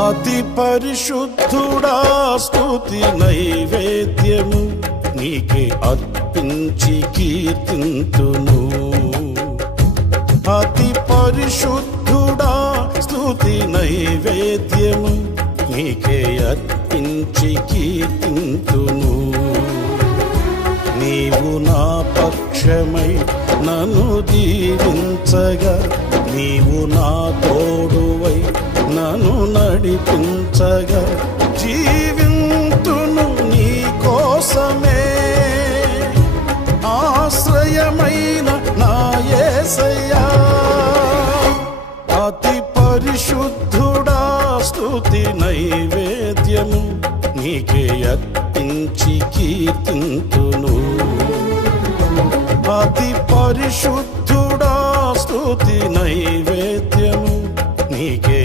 అతి పరిశుద్ధుడా స్తుతి నైవేద్యము నీకే అర్పించి కీర్తింతును. అతి పరిశుద్ధుడా స్తుతి నైవేద్యము నీకే అర్పించి కీర్తింతును. నీవు నా పక్షమై నన్ను దీవించగా, నీవు నా తోడువై నన్ను నడిపించగా, జీవింతును నీ కోసమే. ఆశ్రయమైన నా యేసయ్యా, అతి పరిశుద్ధుడా స్తుతి నైవేద్యము నీకే అర్పించి కీర్తింతును. అతి పరిశుద్ధుడా స్తుతి నైవేద్యము నీకే